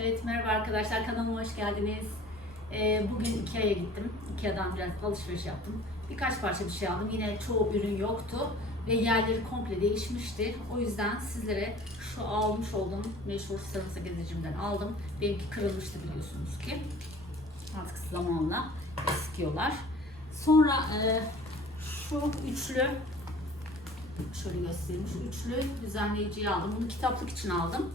Evet merhaba arkadaşlar kanalıma hoş geldiniz. Ee, bugün Ikea'ya gittim. Ikea'dan biraz alışveriş yaptım. Birkaç parça bir şey aldım. Yine çoğu ürün yoktu ve yerleri komple değişmişti. O yüzden sizlere şu almış olduğum meşhur sarımsak ezicimden aldım. Benimki kırılmıştı biliyorsunuz ki. Artık zamanla eskiyorlar. Sonra e, şu üçlü şöyle göstereyim. Şu üçlü düzenleyiciyi aldım. Bunu kitaplık için aldım.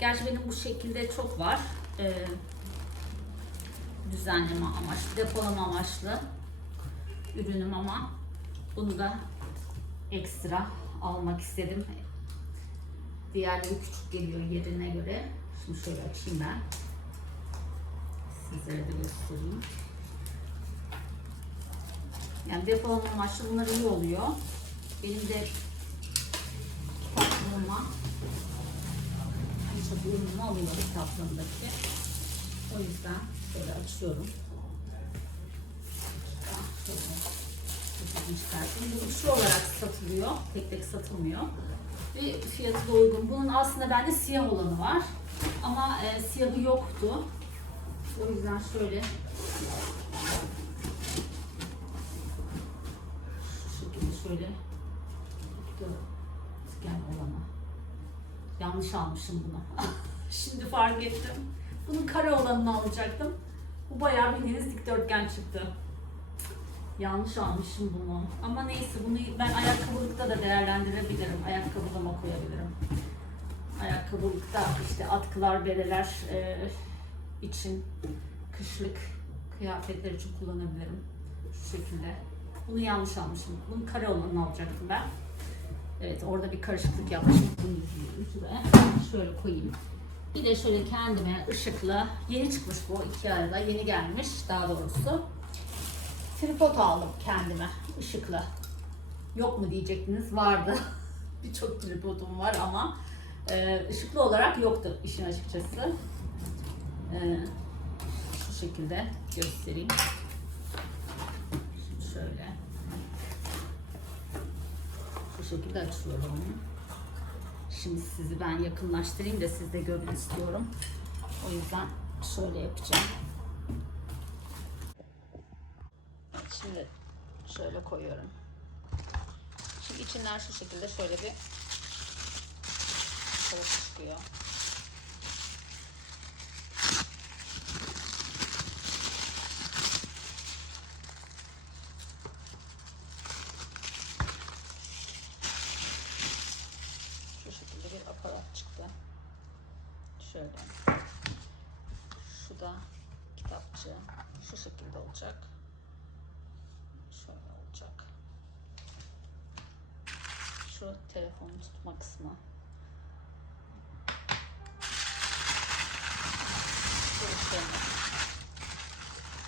Gerçi benim bu şekilde çok var. Ee, düzenleme amaçlı, depolama amaçlı ürünüm ama bunu da ekstra almak istedim. Diğerleri küçük geliyor yerine göre. Şimdi şöyle açayım ben. Sizlere de göstereyim. Yani depolama amaçlı bunlar iyi oluyor. Benim de kitaplığıma birçok ürünümü alıyor kitaplığımdaki. O yüzden şöyle açıyorum. Bu üçlü olarak satılıyor. Tek tek satılmıyor. Ve fiyatı da uygun. Bunun aslında bende siyah olanı var. Ama e, siyahı yoktu. O yüzden şöyle şu şekilde şöyle gel olana. Yanlış almışım bunu. Şimdi fark ettim. Bunun kare olanını alacaktım. Bu bayağı bildiğiniz dikdörtgen çıktı. Yanlış almışım bunu. Ama neyse bunu ben ayakkabılıkta da değerlendirebilirim. Ayakkabılama koyabilirim. Ayakkabılıkta işte atkılar, bereler e, için kışlık kıyafetler için kullanabilirim. Şu şekilde. Bunu yanlış almışım. Bunun kare olanını alacaktım ben. Evet orada bir karışıklık yapmışım. Bunu şöyle koyayım. Bir de şöyle kendime ışıklı, yeni çıkmış bu iki arada, yeni gelmiş daha doğrusu. Tripod aldım kendime, ışıklı. Yok mu diyecektiniz, vardı. Birçok tripodum var ama e, ışıklı olarak yoktu işin açıkçası. E, şu şekilde göstereyim. Şimdi şöyle. Şekilde açıyorum. Şimdi sizi ben yakınlaştırayım da siz de görün istiyorum. O yüzden şöyle yapacağım. Şimdi şöyle koyuyorum. Şimdi içinden şu şekilde şöyle bir şöyle çıkıyor. Şu şekilde bir aparat çıktı. Şöyle. Şu da kitapçı. Şu şekilde olacak. Şöyle olacak. Şu telefonu tutma kısmı.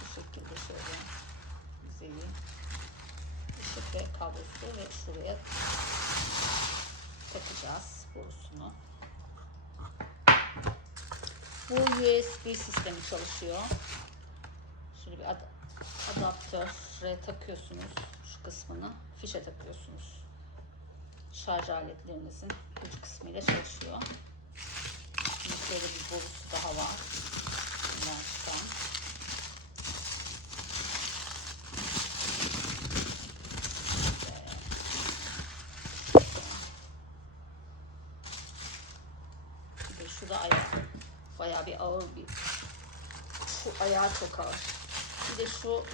Bu şekilde şöyle yüzeyi. Işık ve kablosu ve şuraya takacağız borusunu. Bu USB sistemi çalışıyor. Şöyle bir ad adaptöre takıyorsunuz şu kısmını. Fişe takıyorsunuz. Şarj aletlerinizin uç kısmıyla çalışıyor. Şimdi şöyle bir borusu daha var. Bundan çıkan. Şu da ayak. Bayağı bir ağır bir. Şu ayağı çok ağır. Bir de şu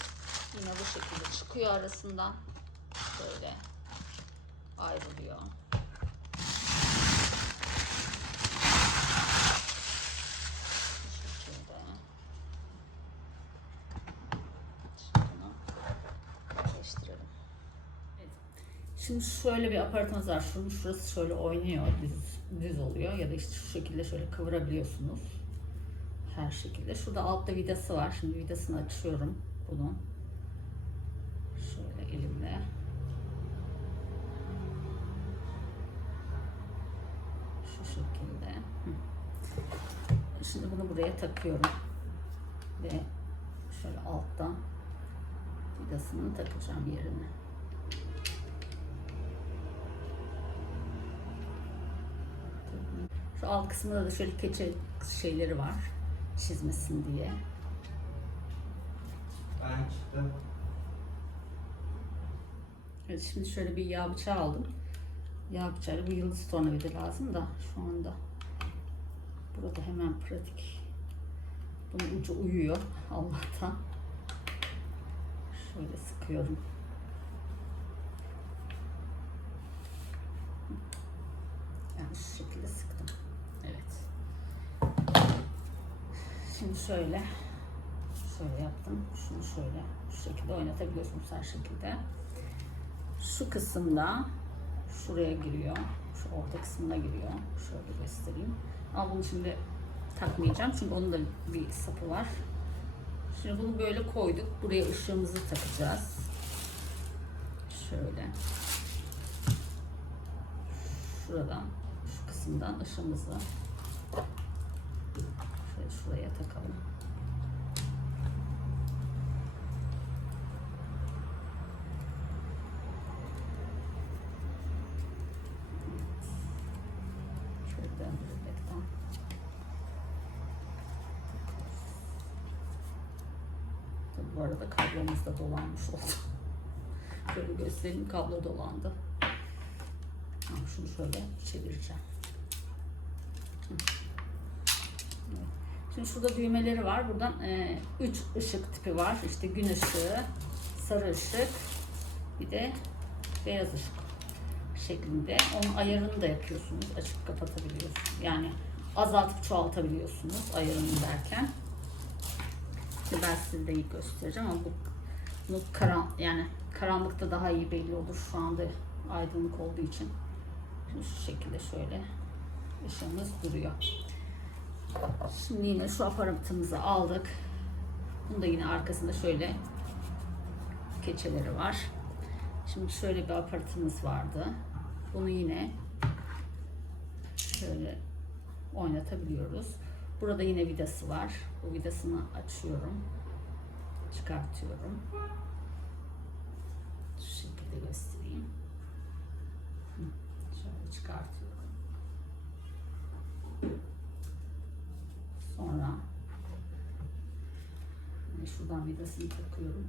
yine bu şekilde çıkıyor arasından. Böyle ayrılıyor. Şimdi şöyle bir aparatımız var. Şunun şurası şöyle oynuyor, düz, düz oluyor ya da işte şu şekilde şöyle kıvırabiliyorsunuz. Her şekilde. Şurada altta vidası var. Şimdi vidasını açıyorum bunun. Şöyle elimle. Şu şekilde. Hı. Şimdi bunu buraya takıyorum. Ve şöyle alttan vidasını takacağım yerine. Şu alt kısmında da şöyle keçe şeyleri var. çizmesin diye. Ben çıktım. Evet şimdi şöyle bir yağ bıçağı aldım. Yağ bıçağı bu yıldız tornavida lazım da şu anda burada hemen pratik. Bunun ucu uyuyor Allah'tan. Şöyle sıkıyorum. Yani şu şekilde sıktım. Evet. Şimdi şöyle şöyle yaptım. Şunu şöyle şu şekilde oynatabiliyorsunuz her şekilde. Şu kısımda şuraya giriyor. Şu orta kısmına giriyor. Şöyle göstereyim. Ama bunu şimdi takmayacağım çünkü onun da bir sapı var. Şimdi bunu böyle koyduk. Buraya ışığımızı takacağız. Şöyle. Şuradan, şu kısımdan ışığımızı şöyle şuraya takalım. Şöyle döndürerekten. Tabii bu arada kablomuz da dolanmış oldu. Şöyle göstereyim kablo dolandı. Şunu şöyle çevireceğim. Şimdi şurada düğmeleri var. Buradan 3 ışık tipi var. İşte gün ışığı, sarı ışık, bir de beyaz ışık şeklinde. Onun ayarını da yapıyorsunuz. Açıp kapatabiliyorsunuz. Yani azaltıp çoğaltabiliyorsunuz ayarını derken. İşte ben size de iyi göstereceğim ama bu, bu karan, yani karanlıkta daha iyi belli olur. Şu anda aydınlık olduğu için. Şimdi şu şekilde şöyle ışığımız duruyor. Şimdi yine şu aparatımızı aldık. Bunu da yine arkasında şöyle keçeleri var. Şimdi şöyle bir aparatımız vardı. Bunu yine şöyle oynatabiliyoruz. Burada yine vidası var. Bu vidasını açıyorum. Çıkartıyorum. Şu şekilde göstereyim. Şöyle çıkartıyorum. Sonra şuradan vidasını takıyorum.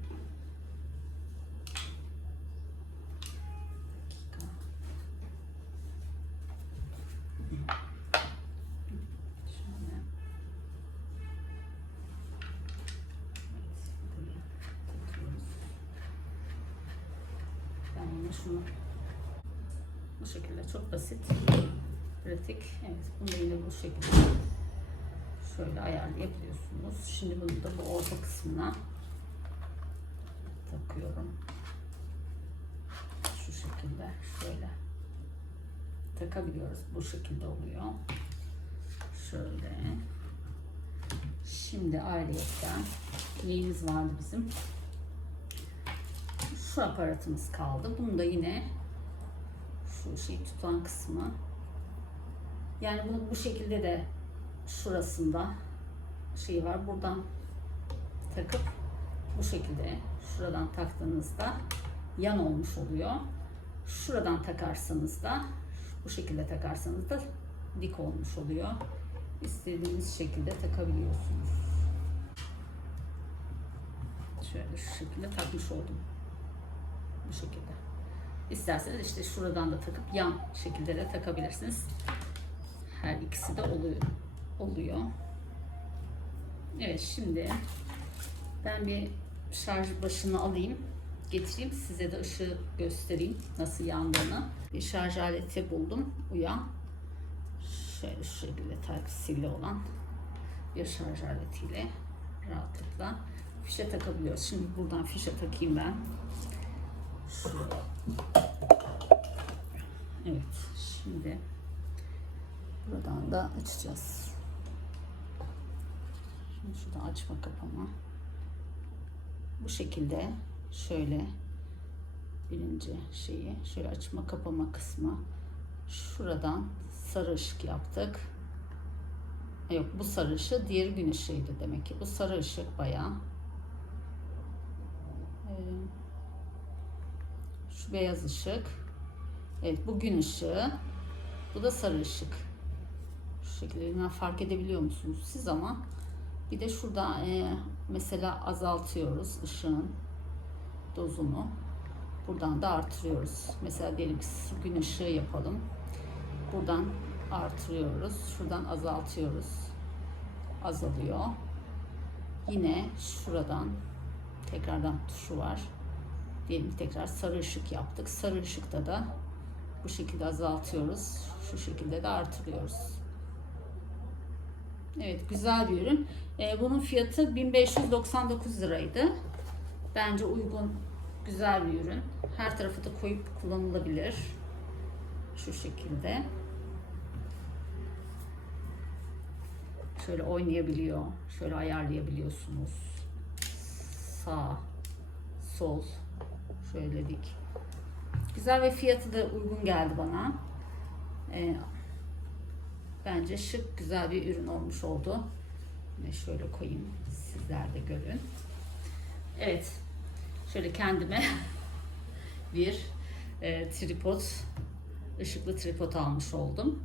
Basit, pratik. Evet, bunu da yine bu şekilde şöyle ayarlayabiliyorsunuz. Şimdi bunu da bu orta kısmına takıyorum şu şekilde şöyle takabiliyoruz. Bu şekilde oluyor. Şöyle. Şimdi ayrıyetten neyimiz vardı bizim? Şu aparatımız kaldı. Bunu da yine şu şeyi tutan kısmı yani bunu bu şekilde de şurasında şey var. Buradan takıp bu şekilde şuradan taktığınızda yan olmuş oluyor. Şuradan takarsanız da bu şekilde takarsanız da dik olmuş oluyor. İstediğiniz şekilde takabiliyorsunuz. Şöyle şu şekilde takmış oldum. Bu şekilde. İsterseniz işte şuradan da takıp yan şekilde de takabilirsiniz. Her ikisi de oluyor. oluyor. Evet şimdi ben bir şarj başını alayım getireyim size de ışığı göstereyim nasıl yandığını. Bir şarj aleti buldum uyan. Şöyle şu şekilde olan bir şarj aletiyle rahatlıkla fişe takabiliyoruz. Şimdi buradan fişe takayım ben. Şuraya. Evet şimdi buradan da açacağız. Şimdi şuradan açma kapama. Bu şekilde şöyle birinci şeyi şöyle açma kapama kısmı şuradan sarı ışık yaptık. Yok bu sarı ışığı diğer gün ışığıydı demek ki. Bu sarı ışık bayağı. Ee, şu beyaz ışık. Evet bu gün ışığı. Bu da sarı ışık. Şu şekilde fark edebiliyor musunuz siz ama Bir de şurada e, mesela azaltıyoruz ışığın dozunu. Buradan da artırıyoruz. Mesela diyelim ki gün ışığı yapalım. Buradan artırıyoruz. Şuradan azaltıyoruz. Azalıyor. Yine şuradan tekrardan tuşu var. Diyelim tekrar sarı ışık yaptık. Sarı ışıkta da bu şekilde azaltıyoruz. Şu şekilde de artırıyoruz. Evet güzel bir ürün. Ee, bunun fiyatı 1599 liraydı. Bence uygun, güzel bir ürün. Her tarafı da koyup kullanılabilir. Şu şekilde. Şöyle oynayabiliyor. Şöyle ayarlayabiliyorsunuz. Sağ, sol. Şöyle dik. Güzel ve fiyatı da uygun geldi bana. Ee, bence şık, güzel bir ürün olmuş oldu. Yine şöyle koyayım. Sizler de görün. Evet. Şöyle kendime bir e, tripod, ışıklı tripod almış oldum.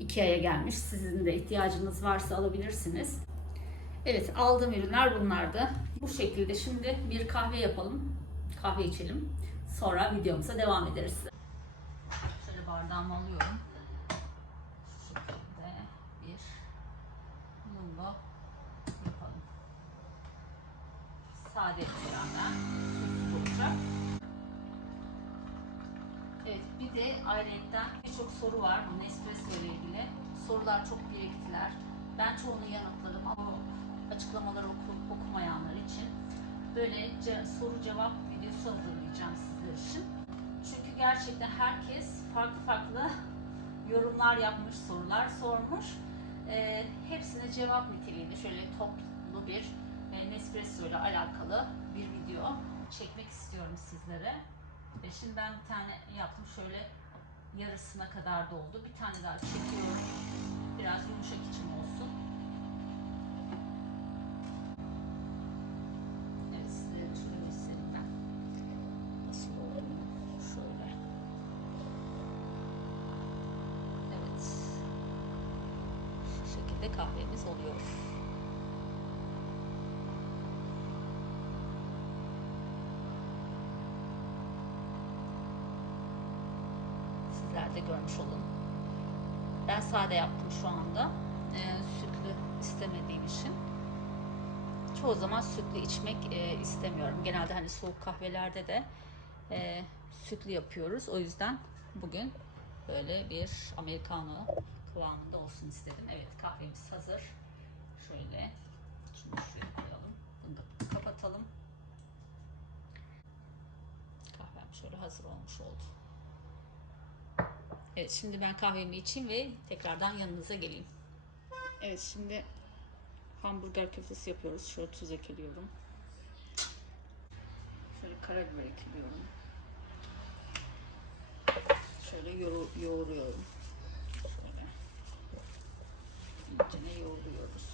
Ikea'ya gelmiş. Sizin de ihtiyacınız varsa alabilirsiniz. Evet aldığım ürünler bunlardı. Bu şekilde şimdi bir kahve yapalım. Kahve içelim. Sonra videomuza devam ederiz. Şöyle bardağımı alıyorum. Şekilde bir lungo yapalım. Sade beraber susuz olacak. Evet bir de ayrıca birçok soru var bu Nespresso ile ilgili. Sorular çok biriktiler. Ben çoğunu yanıtladım ama açıklamaları oku, okumayanlar için böyle ce- soru cevap videosu hazırlayacağım sizler için. Çünkü gerçekten herkes farklı farklı yorumlar yapmış, sorular sormuş. Ee, hepsine cevap niteliğinde şöyle toplu bir e, Nespresso ile alakalı bir video çekmek istiyorum sizlere. E, şimdi ben bir tane yaptım şöyle yarısına kadar doldu. Bir tane daha çekiyorum. Biraz yumuşak içim olsun. Evet sizlere de şöyle göstereyim ben. Nasıl olduğunu şöyle. Evet. Şu kahvemiz oluyor. Sizler de görmüş olun. Ben sade yaptım şu anda. Ee, sütlü istemediğim için. Çoğu zaman sütlü içmek e, istemiyorum. Genelde hani soğuk kahvelerde de e, sütlü yapıyoruz. O yüzden bugün böyle bir americano kıvamında olsun istedim. Evet kahvemiz hazır. Şöyle şunu şuraya koyalım. Bunu da kapatalım. Kahvem şöyle hazır olmuş oldu. Evet şimdi ben kahvemi içeyim ve tekrardan yanınıza geleyim. Evet şimdi hamburger köftesi yapıyoruz. Şöyle tuz ekliyorum. Şöyle karabiber ekliyorum. Şöyle yoğur, yoğuruyorum. Şöyle. İyicene yoğuruyoruz.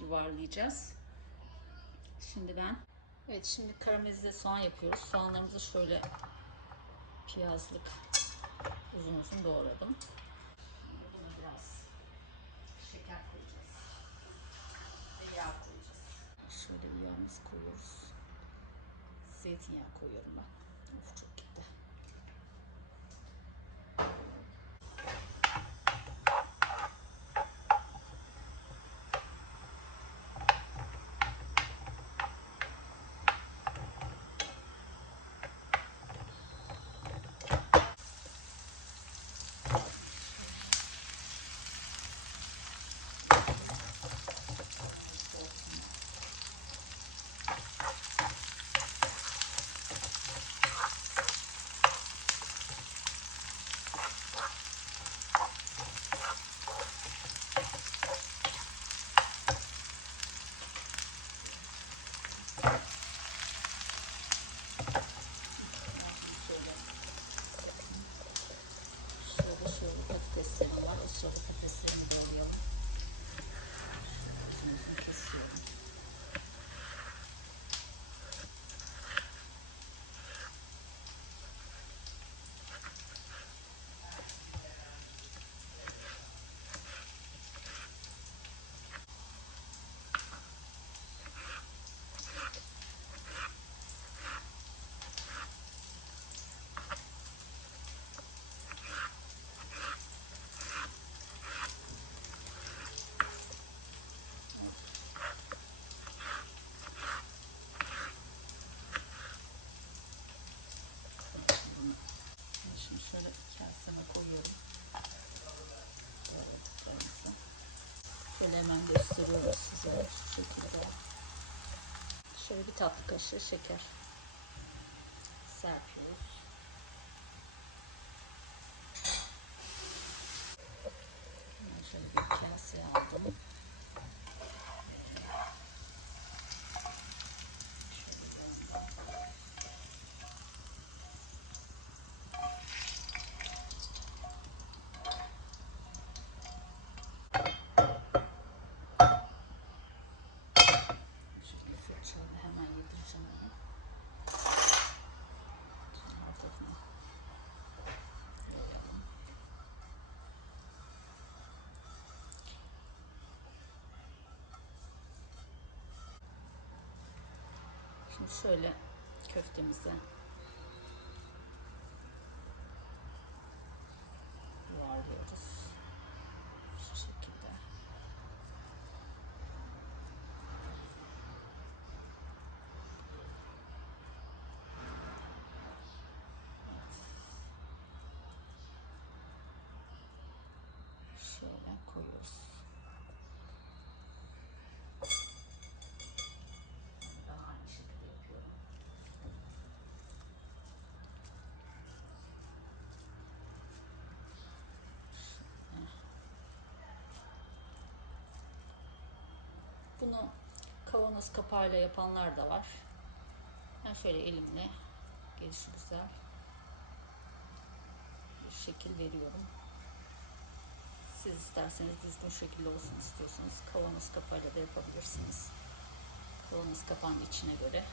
yuvarlayacağız. Şimdi ben Evet şimdi karamelize soğan yapıyoruz. Soğanlarımızı şöyle piyazlık uzun uzun doğradım. Kaşığı şeker serpiyoruz. Hemen şöyle bir kase aldım. Şöyle yandan. Şöyle fırçayla hemen yedireceğim onu. Şimdi ortasına koyalım. Şimdi şöyle köftemizi yuvarlıyoruz. Şu şekilde. Şöyle koyuyoruz. Ben aynı şekilde yapıyorum. Şöyle. Bunu kavanoz kapağıyla yapanlar da var. Ben şöyle elimle gelişi güzel bir şekil veriyorum. Siz isterseniz düzgün şekilde olsun istiyorsanız kavanoz kapağıyla da yapabilirsiniz. Kavanoz kapağının içine göre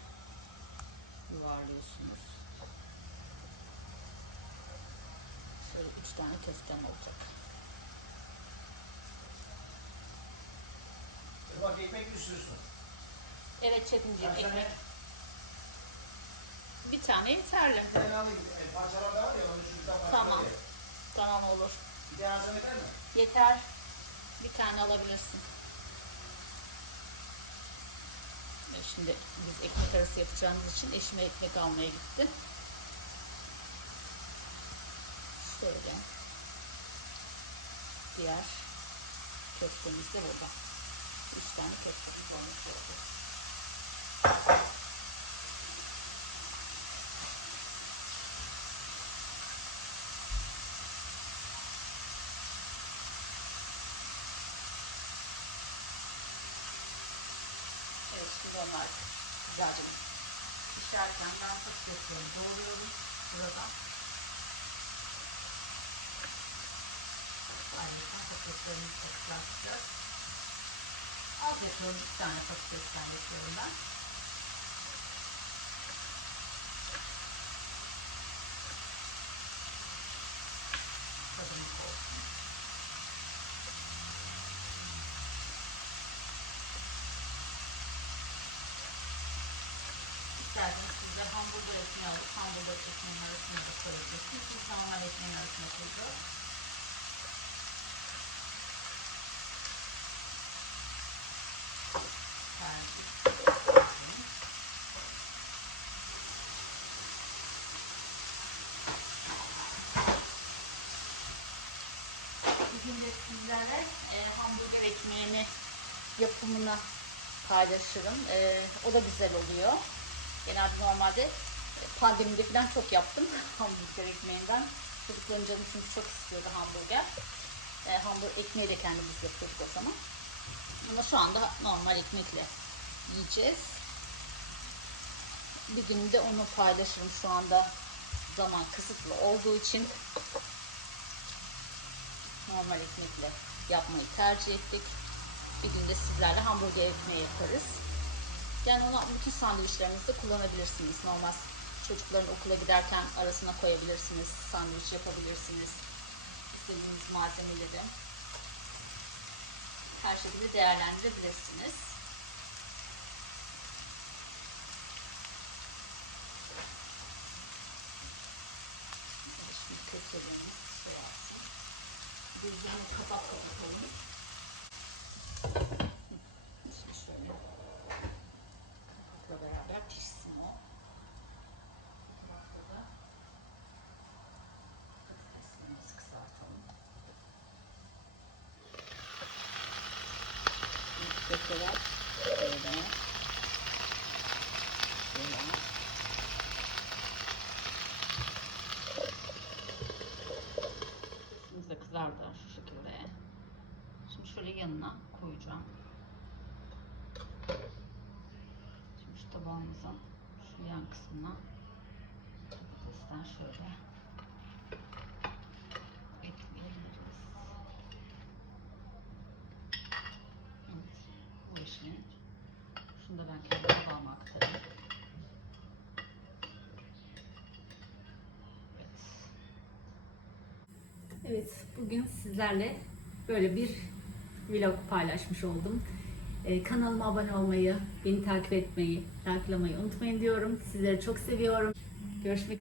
yuvarlıyorsunuz. Şöyle üç tane köftem olacak. Bak ekmek düşürürsün. Evet Çetinciğim ekmek. Bir tane yeterli. Bir tane alayım. E, parçalar da var ya, onu şuradan parçalar Tamam. Tamam olur. Bir tane alsam yeter mi? Yeter. Bir tane alabilirsin. Şimdi biz ekmek arası yapacağımız için eşime ekmek almaya gitti. Şöyle. Diğer köftemiz de burada. Üç tane köftemiz olmuş oldu. Şimdi onlar güzelce pişerken ben patatesleri doğruyorum burada. Ayrıca patateslerimizi kızartacağız. Az yapıyorum, bir tane patatesten yapıyorum ben. Tadımlık olsun. İsterseniz hamburger ekmeği alıp hamburger ekmeğinin arasına da koyabilirsiniz. Biz normal ekmeğin arasına koyacağız. De sizlere e, hamburger ekmeğini yapımını paylaşırım. E, o da güzel oluyor. Genelde normalde e, pandemide falan çok yaptım hamburger ekmeğinden. Çocukların canı çünkü çok istiyordu hamburger. E, hamburger ekmeği de kendimiz yapıyorduk o zaman. Ama şu anda normal ekmekle yiyeceğiz. Bir gün de onu paylaşırım şu anda zaman kısıtlı olduğu için normal ekmekle yapmayı tercih ettik. Bir gün de sizlerle hamburger ekmeği yaparız. Yani onu bütün sandviçlerinizde kullanabilirsiniz. Normal çocukların okula giderken arasına koyabilirsiniz. Sandviç yapabilirsiniz. İstediğiniz malzemeleri her şekilde değerlendirebilirsiniz. Şimdi köftelerimiz soğansın. Gözlerini kapak kapatalım. Şimdi şöyle kapakla beraber pişsin o. Bu tarafta da patateslerimizi kızartalım. Köfteler. Şöyle. Şöyle. De kızardı şu şekilde. Şimdi şöyle yanına koyacağım. Şimdi şu tabağımızın şu yan kısmına patatesten şöyle ekleyebiliriz. Evet, bu işlem. Şunu da ben kendi tabağıma aktarayım. Evet. Evet, bugün sizlerle böyle bir vlog paylaşmış oldum. Ee, kanalıma abone olmayı, beni takip etmeyi, likelamayı unutmayın diyorum. Sizleri çok seviyorum. Görüşmek